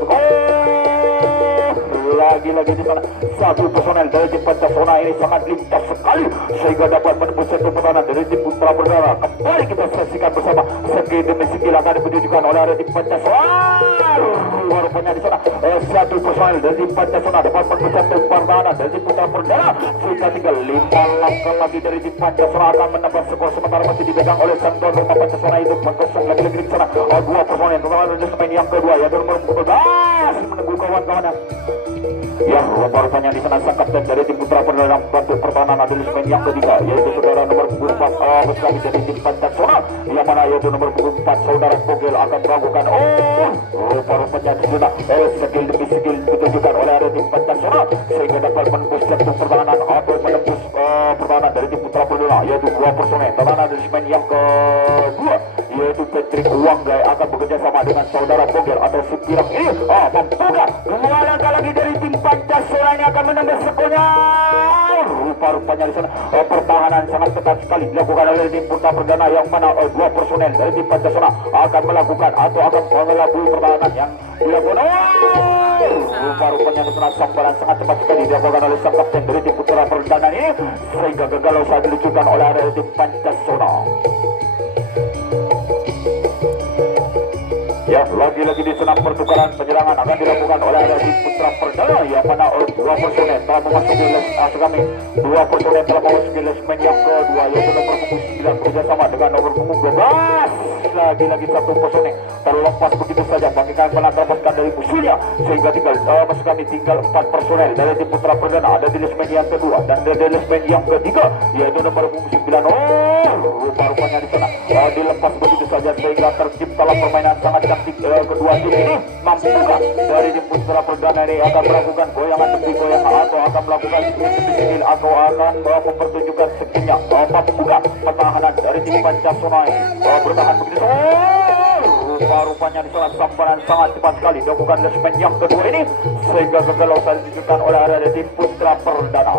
Lagi-lagi di sana satu personel dari tim Pancasona ini sangat lincah sekali sehingga dapat menembus satu pertahanan dari tim Putra Perdana. Kembali kita saksikan bersama skill demi skill akan ditunjukkan oleh area tim Pancasona. Rupanya di sana satu personel dari tim Pancasona dapat menembus satu pertahanan dari tim Putra Perdana sehingga tinggal 5 langkah lagi dari tim Pancasona akan menambah skor sementara masih dipegang oleh sang tuan rumah Pancasona itu mengkosong lagi-lagi di sana dua personel telah di lismen yang kedua yaitu nomor 12 menunggu kawan-kawan. Ya, rupanya di sana sang kapten dari tim Putra Perdana bantu pertahanan ada lismen yang ketiga yaitu saudara nomor punggung 4 bersama dari tim Pancasona yang mana yaitu nomor punggung 4 saudara Bogel akan melakukan rupanya di sana skill demi skill ditunjukkan oleh area tim Pancasona sehingga dapat menembus satu pertahanan atau menembus pertahanan dari tim Putra Perdana yaitu dua personel pertahanan ada lismen yang kedua yaitu Patrick Wanggai akan bekerja sama dengan saudara Bogel atau si Pirang ini membuka dua langkah lagi dari tim Pancasona ini akan menambah skornya. Rupanya di sana pertahanan sangat ketat sekali dilakukan oleh tim Putra Perdana yang mana dua personel dari tim Pancasona akan melakukan atau akan mengelabui pertahanan yang dilakukan. Rupanya di sana sambaran sangat cepat sekali dilakukan oleh sang kapten dari tim Putra Perdana ini sehingga gagal usai diluncurkan oleh area tim Pancasona. Ya, lagi-lagi di sana pertukaran penyerangan akan dilakukan oleh area tim Putra Perdana yang mana dua personel telah memasuki dua personel telah memasuki lismen yang kedua yaitu nomor punggung 9 bekerjasama dengan nomor punggung 12. Lagi-lagi satu personel terlepas begitu saja bagikan melepaskan dari musuhnya sehingga tinggal 4 personel dari tim Putra Perdana ada di lismen yang kedua dan di lismen yang ketiga yaitu nomor punggung 9. Rupanya di sana dilepas begitu saja sehingga terciptalah permainan sangat cantik kedua tim ini. Mampukah dari tim Putra Perdana ini akan melakukan goyangan demi goyangan atau akan melakukan skill atau akan mempertunjukkan skillnya? Mampukah pertahanan dari tim Pancasona ini bertahan begitu saja? Rupanya di sana sambaran sangat cepat sekali dilakukan lismen yang kedua ini sehingga gagal usai ditunjukkan oleh area tim Putra Perdana.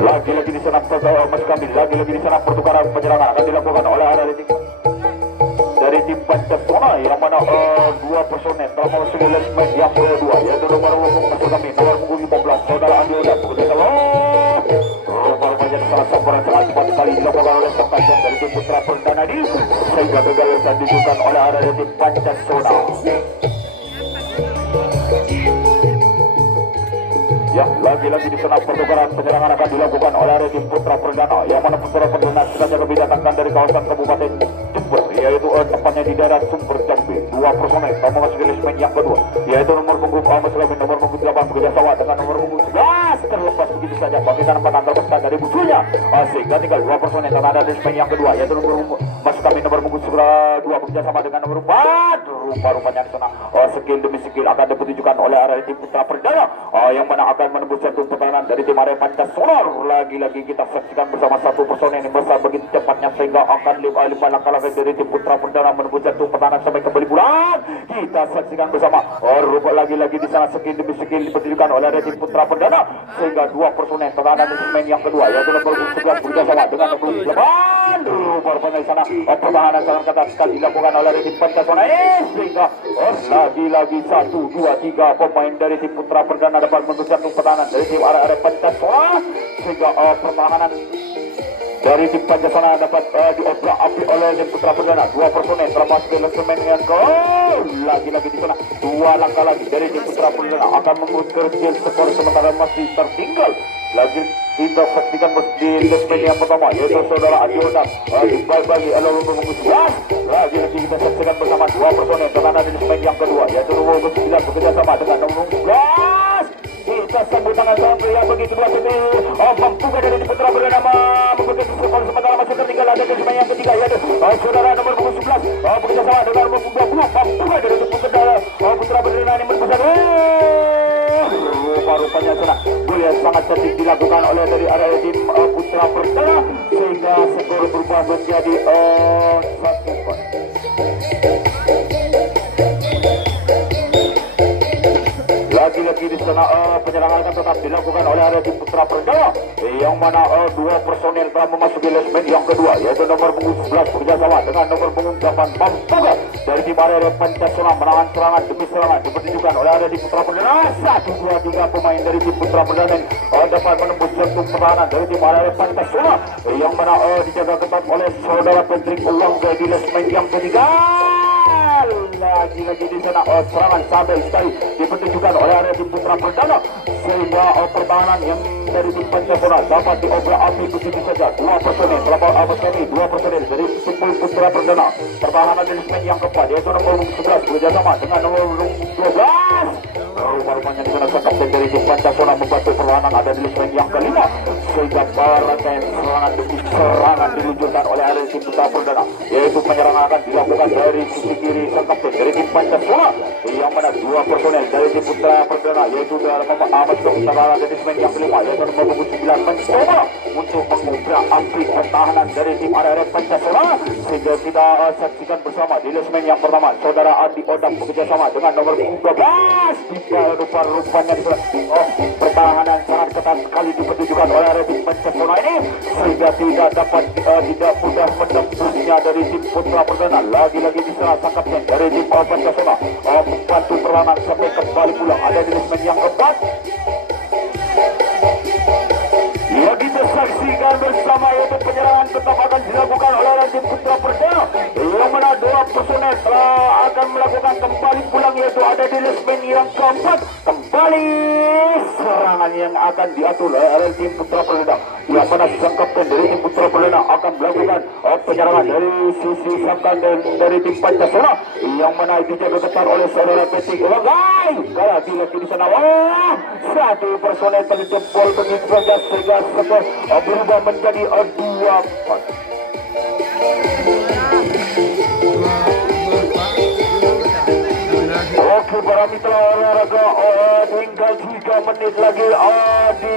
Lagi-lagi di sana lagi-lagi di sana pertukaran penyerangan akan dilakukan oleh area dari tim Pancasona yang mana dua personel telah memasuki lismen yang kedua yaitu nomor punggung 15 saudara Andi Uda bekerjasama. Rupanya di sana sambaran sangat cepat sekali dilakukan oleh sang kapten dari tim Putra Perdana ini sehingga gagal usai ditunjukkan oleh area tim Pancasona. Ya, lagi-lagi di sana pertukaran penyerangan akan dilakukan oleh tim Putra Perdana yang mana Putra Perdana sengaja kami datangkan dari kawasan Kabupaten Jember yaitu tempatnya di daerah Sumber Jambi. Dua personel telah memasuki lismen yang kedua yaitu nomor punggung nomor punggung 8 bekerjasama dengan nomor punggung 11. terlepas begitu saja bagaimana menang terlepas dari musuhnya. Sehingga tinggal 2 personel yang ada di spen yang kedua, yaitu masuk kami nomor punggung 2 bekerja sama dengan nomor 4. Rupa-rupanya di sana skill demi skill akan ditunjukkan oleh arah tim Putra Perdana yang mana akan menembus jantung pertahanan dari tim Arema Pancasila. Lagi-lagi kita saksikan bersama satu personel yang besar begitu cepatnya sehingga akan 5 langkah dari tim Putra Perdana menembus jantung pertahanan sampai kembali pulang. Kita saksikan bersama rupa lagi-lagi di sana skill demi skill ditunjukkan oleh arah tim Putra Perdana sehingga 2 personel pertahanan di segmen yang kedua, yaitu nomor 11 bekerja sama dengan nomor 8. Rupa-rupanya di sana pertahanan sangat ketat sekali dilakukan oleh tim Pancasila sehingga lagi-lagi 1, 2, 3 pemain dari tim Putra Perdana dapat menembus jantung pertahanan dari tim Arema Pancasila sehingga pertahanan dari tim Pancasila dapat diobrak-abrik oleh tim Putra Perdana. 2 personel termasuk di segmen yang ke lagi-lagi di sana 2 langkah lagi dari tim Putra Perdana akan mengukir skor sementara masih tertinggal. Lagi kita saksikan di segmen yang pertama, yaitu saudara Adi Odam dibagi oleh nomor 11. Lagi-lagi kita saksikan bersama 2 personel terana di segmen yang kedua, yaitu nomor 9 bekerja sama dengan nomor 11. Kita sambut tangan sampai yang begitu dua sini membuka dari Putra Perdana membuka skor sementara masih tertinggal ada di segmen yang ketiga, yaitu saudara nomor 11 bekerja sama dengan nomor 20 membuka dari Putra Perdana ini membesar. Rupa-rupanya sana gol yang sangat cantik dilakukan oleh dari area tim Putra Perdana sehingga skor berubah menjadi 1 poin. Lagi-lagi di sana penyerangan akan tetap dilakukan oleh area tim Putra Perdana yang mana 2 personel telah memasuki segmen yang kedua, yaitu nomor punggung 11 bekerja sama dengan nomor punggung 8 Pampuga dari tim Arema Pancasila menahan serangan demi serangan dipertunjukkan oleh area tim Putra Perdana. 1, 2, 3 pemain dari tim Putra Perdana dapat menembus jantung pertahanan dari tim Arema Pancasila yang mana dijaga ketat oleh saudara Patrick Uwang di segmen yang ketiga. Lagi-lagi di sana serangan sampai sekali dipertunjukkan oleh area tim Putra Perdana sehingga pertahanan yang dari tim Pancasila dapat diobrak-abrik begitu saja. 2 personel dari tim Putra Perdana pertahanan di segmen yang keempat, yaitu nomor 11 bekerjasama dengan nomor 12. Rupa-rupanya di sana kapten dari tim Pancasila membantu perlawanan ada di segmen yang kelima sehingga rangkaian serangan demi serangan diluncurkan oleh area tim Putra Perdana, yaitu penyerangan akan dilakukan dari sisi kiri sang kapten dari tim Pancasila yang mana 2 personel dari tim Putra Perdana, yaitu Ahmad Pertahanan dari segmen yang kelima, yaitu nomor 9 mencoba untuk mengobrak-abrik pertahanan dari tim Arema Pancasila sehingga kita saksikan bersama di segmen yang pertama saudara Adi Odam bekerjasama dengan nomor 13. Rupa-rupanya di pertahanan sangat ketat sekali dipertunjukkan oleh area tim Pancasila ini sehingga tidak mudah menembusnya dari tim Putra Perdana. Lagi-lagi di sana sang kapten dari tim Pancasila membantu perlawanan sampai kembali pulang ada di segmen yang keempat. Ya, kita saksikan bersama yaitu penyerangan tetap akan dilakukan oleh tim Putra Perdana yang mana 2 personel telah akan melakukan kembali pulang, yaitu ada di segmen yang keempat. Kembali serangan yang akan diatur oleh tim Putra Perdana yang mana sang kapten dari tim Putra Perdana akan melakukan penyerangan dari sisi sangkan dari tim Pancasila yang mana dijaga ketat oleh saudara Patrick Uwang. Lagi-lagi di sana 1 personel terjebol begitu saja sehingga skor berubah menjadi 2-4. Oke, para mitra olahraga, tinggal 3 menit lagi di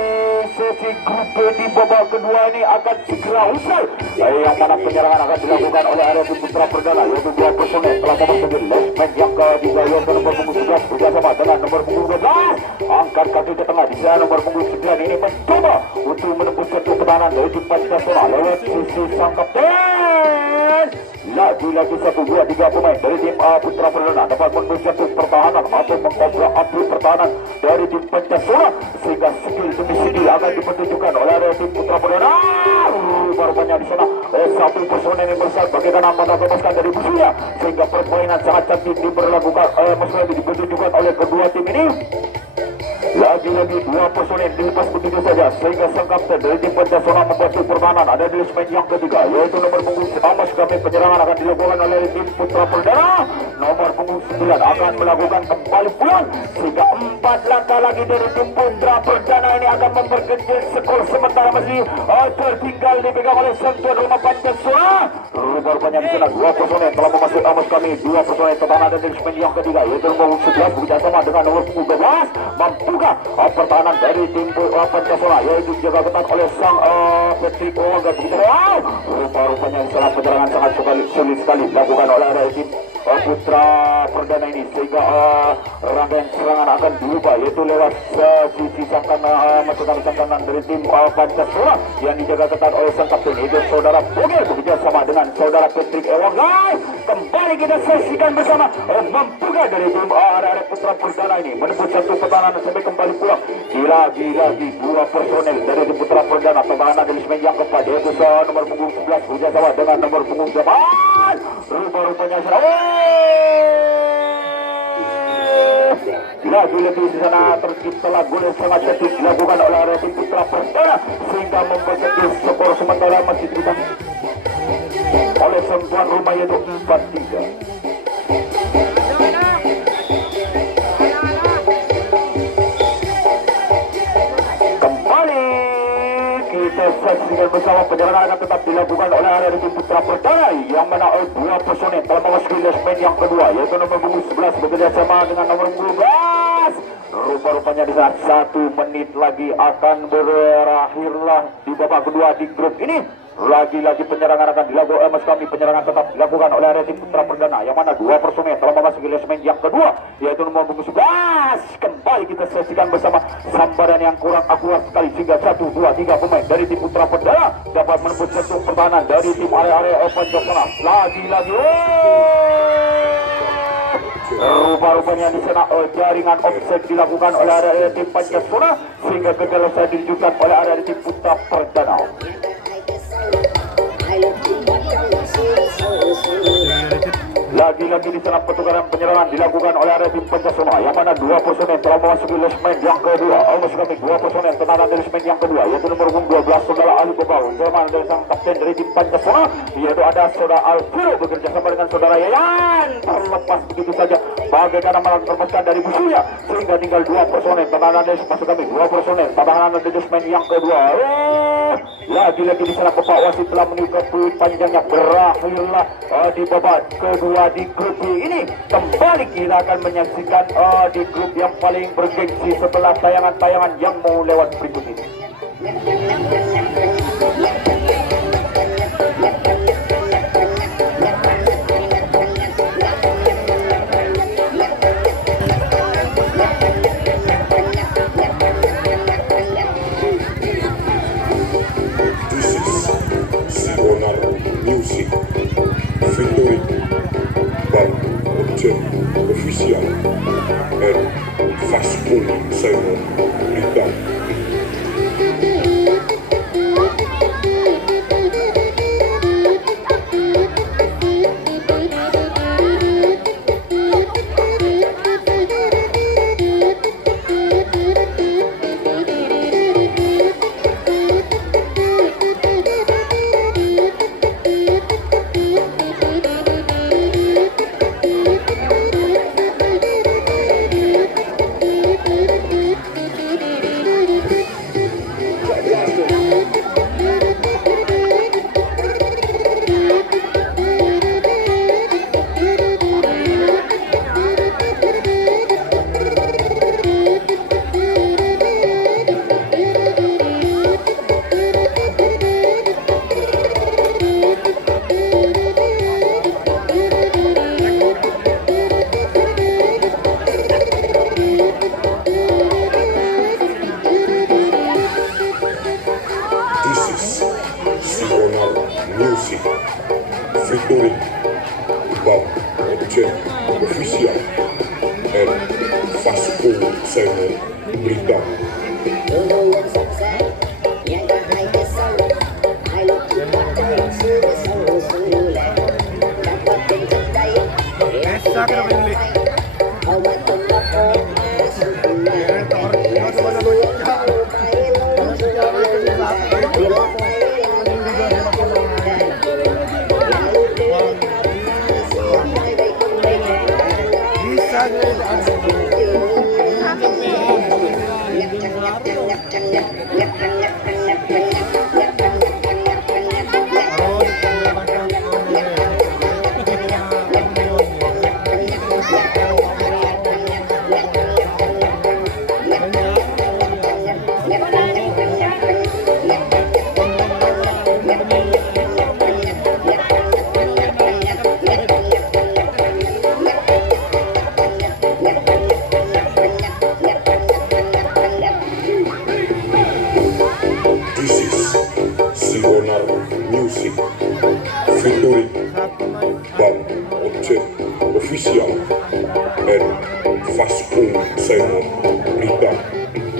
sesi grup B di babak kedua ini akan segera usai yang mana penyerangan akan dilakukan oleh area tim Putra Perdana, yaitu 2 personel telah memasuki segmen yang ketiga, yaitu nomor punggung 11 bekerjasama dengan nomor punggung 12 angkat kaki ke tengah. Di sana nomor punggung 9 ini mencoba untuk menembus jantung pertahanan dari tim Pancasila lewat sisi sang kapten. Lagi-lagi 1, 2, 3 pemain dari tim Putra Perdana dapat menembus jantung pertahanan atau mengobrak-abrik pertahanan dari tim Pancasila sehingga skill demi skill akan dipertunjukkan oleh tim Putra Perdana. Rupanya di sana 1 personel yang besar bagaimana melepaskan dari musuhnya sehingga permainan sangat cantik diberlakukan dipertunjukkan oleh kedua tim ini. Lagi-lagi 2 personel dilepas begitu saja sehingga sang kapten dari tim Pancasila membantu pertahanan ada di segmen yang ketiga, yaitu nomor punggung 9 kami penyerangan akan dilakukan oleh tim Putra Perdana. Nomor punggung 9 akan melakukan kembali pulang sehingga 4 langkah lagi dari tim Putra Perdana ini akan memperkecil skor sementara masih tertinggal dipegang oleh Sang Tuan Rumah Pancasila. Rupanya di sana 2 personel telah memasuki amas kami, 2 personel pertahanan dan disiplin yang ketiga yaitu nomor 11 bekerjasama dengan nomor 12 mampukah pertahanan dari tim Pancasila yaitu dijaga ketat oleh Sang Patrick Owaga. Begitu rupanya di sana penyerangan sangat sulit sekali dilakukan oleh tim Putra Perdana ini sehingga rangkaian serangan akan diubah yaitu lewat sisi sangkanan dari tim Pancasila yang dijaga ketat oleh sang kapten itu saudara Bogel bekerja sama dengan saudara Patrick Ewangai. Kembali kita saksikan bersama membuka dari tim arek Putra Perdana ini menembus satu pertahanan sampai kembali pulang. Lagi 2 personel dari tim Putra Perdana pertahanan dari semen yang keempat yaitu nomor punggung 11 bekerja sama dengan nomor punggung 8. Rupanya lagi-lagi di sana terciptalah gol yang sangat cantik dilakukan oleh tim Putra Perdana sehingga memperkecil skor sementara masih ditangani oleh sang tuan rumah yaitu 4-3. Kita saksikan bersama penyerangan akan tetap dilakukan oleh area tim Putra Perdana yang mana 2 personel telah memasuki lesmen yang kedua yaitu nomor punggung 11 bekerja sama dengan nomor 12. Rupanya di saat 1 menit lagi akan berakhirlah di babak kedua di grup ini. Lagi-lagi penyerangan akan dilakukan kami penyerangan tetap dilakukan oleh area tim Putra Perdana yang mana 2 personel telah memasuki lesmen yang kedua yaitu nomor punggung 11. Kembali kita saksikan bersama sambaran yang kurang akurat sekali sehingga 1, 2, 3 pemain dari tim Putra Perdana dapat menembus satu pertahanan dari tim area Pancasila. Lagi-lagi rupanya di sana jaringan offset dilakukan oleh area tim Pancasila sehingga gagal saya ditujukan oleh area tim Putra Perdana. Lagi-lagi di sana pertukaran penyerangan dilakukan oleh area tim Pancasila yang mana 2 personel telah memasuki lesmen yang kedua. Maksud kami 2 personel pertahanan dari lesmen yang kedua yaitu nomor 12 saudara Ali Bebau bersama dari sang kapten dari tim Pancasila yaitu ada saudara Alviro bekerja sama dengan saudara Yayan. Terlepas begitu saja bagaimana melepaskan dari musuhnya sehingga tinggal 2 personel pertahanan dari maksud kami 2 personel pertahanan dari lesmen yang kedua. Lagi-lagi di sana Bapak wasit telah menunjukkan peluit panjangnya berakhirlah di babak kedua di grup B ini. Kembali kita akan menyaksikan di grup yang paling bergengsi setelah tayangan-tayangan yang mau lewat berikut ini. Music, featuring Bang Ocen Official and Fastful Simon Rita. Music, featuring Bang Ocen Official and Fastful Simon Rita. This is Sihonar Music featuring Bang Ocet Official and Fasco Simon Rita.